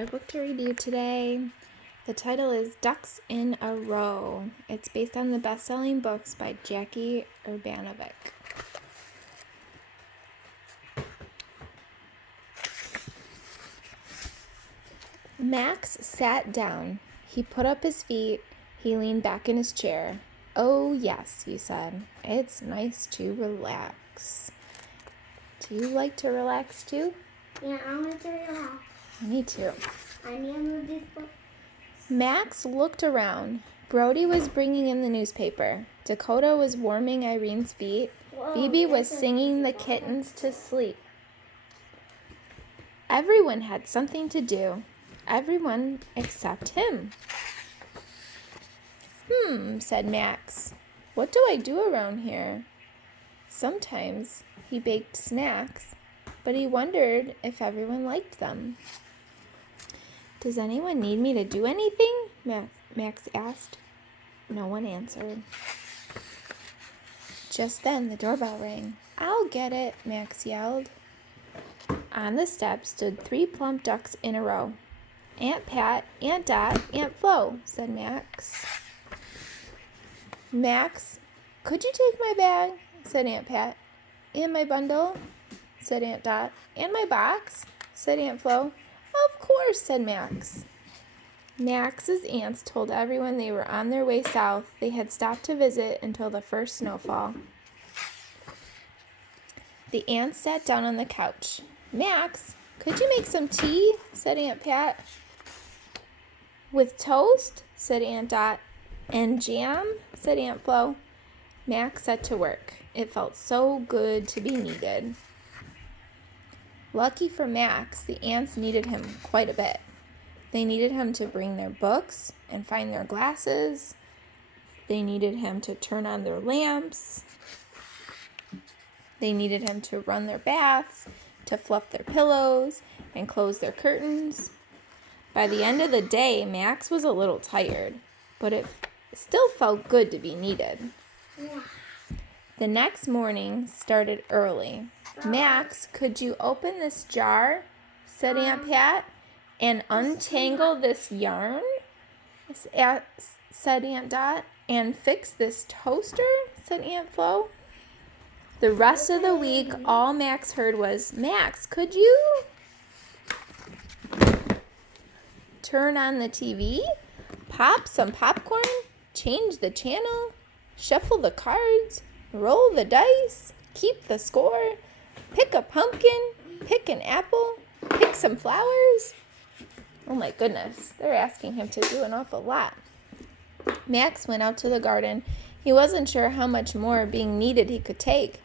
A book to read you today. The title is Ducks in a Row. It's based on the best-selling books by Jackie Urbanovic. Max sat down. He put up his feet. He leaned back in his chair. "Oh, yes," he said. "It's nice to relax." Do you like to relax too? Yeah, I want to relax. Me too. I need to move this book. Max looked around. Brody was bringing in the newspaper. Dakota was warming Irene's feet. Whoa, Phoebe was singing the kittens to sleep. Everyone had something to do. Everyone except him. Said Max. "What do I do around here?" Sometimes he baked snacks, but he wondered if everyone liked them. "Does anyone need me to do anything?" Max asked. No one answered. Just then the doorbell rang. "I'll get it," Max yelled. On the steps stood 3 plump ducks in a row. "Aunt Pat, Aunt Dot, Aunt Flo," said Max. "Max, could you take my bag?" said Aunt Pat. "And my bundle?" said Aunt Dot. "And my box?" said Aunt Flo. "Of course," said Max. Max's aunts told everyone they were on their way south. They had stopped to visit until the first snowfall. The aunts sat down on the couch. "Max, could you make some tea?" said Aunt Pat. "With toast?" said Aunt Dot. "And jam?" said Aunt Flo. Max set to work. It felt so good to be needed. Lucky for Max, the aunts needed him quite a bit. They needed him to bring their books and find their glasses. They needed him to turn on their lamps. They needed him to run their baths, to fluff their pillows, and close their curtains. By the end of the day, Max was a little tired, but it still felt good to be needed. The next morning started early. "Max, could you open this jar?" said Aunt Pat. "And untangle this yarn?" said Aunt Dot. "And fix this toaster?" said Aunt Flo. The rest of the week, all Max heard was, "Max, could you turn on the TV, pop some popcorn, change the channel, shuffle the cards, roll the dice, keep the score, pick a pumpkin, pick an apple, pick some flowers?" Oh my goodness, they're asking him to do an awful lot. Max went out to the garden. He wasn't sure how much more being needed he could take.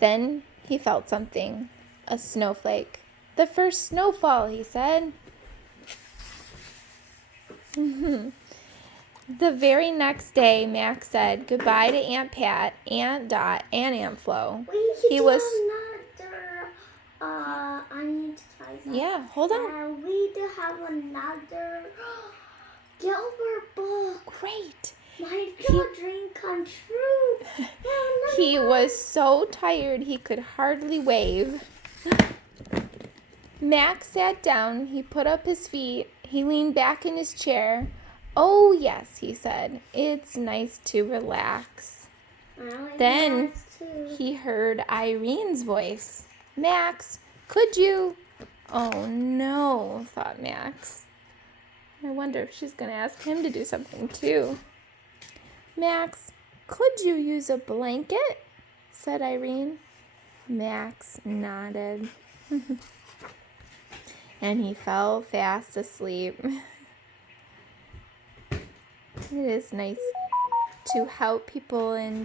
Then he felt something, a snowflake. "The first snowfall," he said. The very next day, Max said goodbye to Aunt Pat, Aunt Dot, and Aunt Flo. I need to try something. Yeah, hold on. We do have another Gilbert book. Great. My dream come true. He was so tired he could hardly wave. Max sat down. He put up his feet. He leaned back in his chair. "Oh, yes," he said. "It's nice to relax." Then he heard Irene's voice. "Max, could you?" Oh no, thought Max. I wonder if she's going to ask him to do something too. "Max, could you use a blanket?" said Irene. Max nodded. And he fell fast asleep. It is nice to help people and